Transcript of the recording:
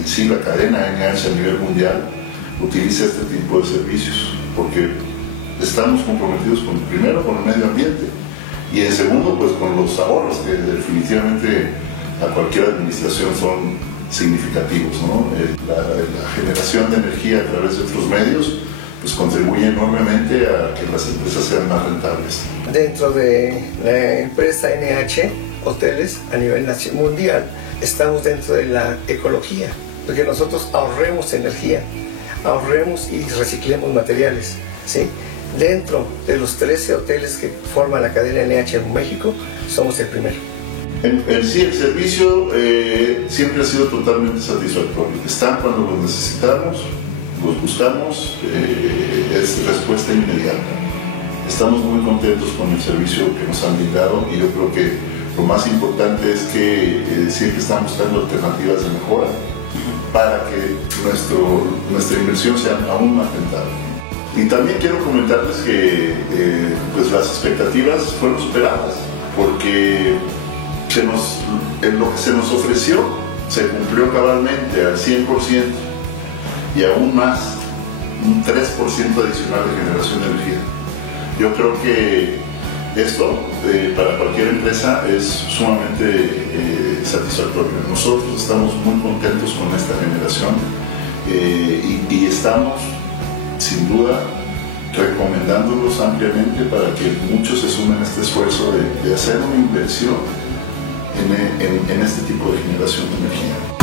en sí la cadena NH a nivel mundial utiliza este tipo de servicios, porque estamos comprometidos primero con el medio ambiente y en segundo pues con los ahorros que definitivamente a cualquier administración son significativos, ¿no? La generación de energía a través de otros medios pues contribuye enormemente a que las empresas sean más rentables. Dentro de la empresa NH Hoteles a nivel mundial estamos dentro de la ecología, porque nosotros ahorremos energía, ahorremos y reciclemos materiales, ¿sí? Dentro de los 13 hoteles que forman la cadena NH en México, somos el primero. En sí, el servicio siempre ha sido totalmente satisfactorio. Están cuando los necesitamos, los buscamos, es respuesta inmediata. Estamos muy contentos con el servicio que nos han brindado y yo creo que lo más importante es que siempre estamos buscando alternativas de mejora para que nuestra inversión sea aún más rentable. Y también quiero comentarles que pues las expectativas fueron superadas, porque lo que se nos ofreció se cumplió cabalmente al 100% y aún más, un 3% adicional de generación de energía. Yo creo que esto para cualquier empresa es sumamente satisfactorio. Nosotros estamos muy contentos con esta generación y estamos sin duda recomendándolos ampliamente para que muchos se sumen a este esfuerzo de hacer una inversión en este tipo de generación de energía.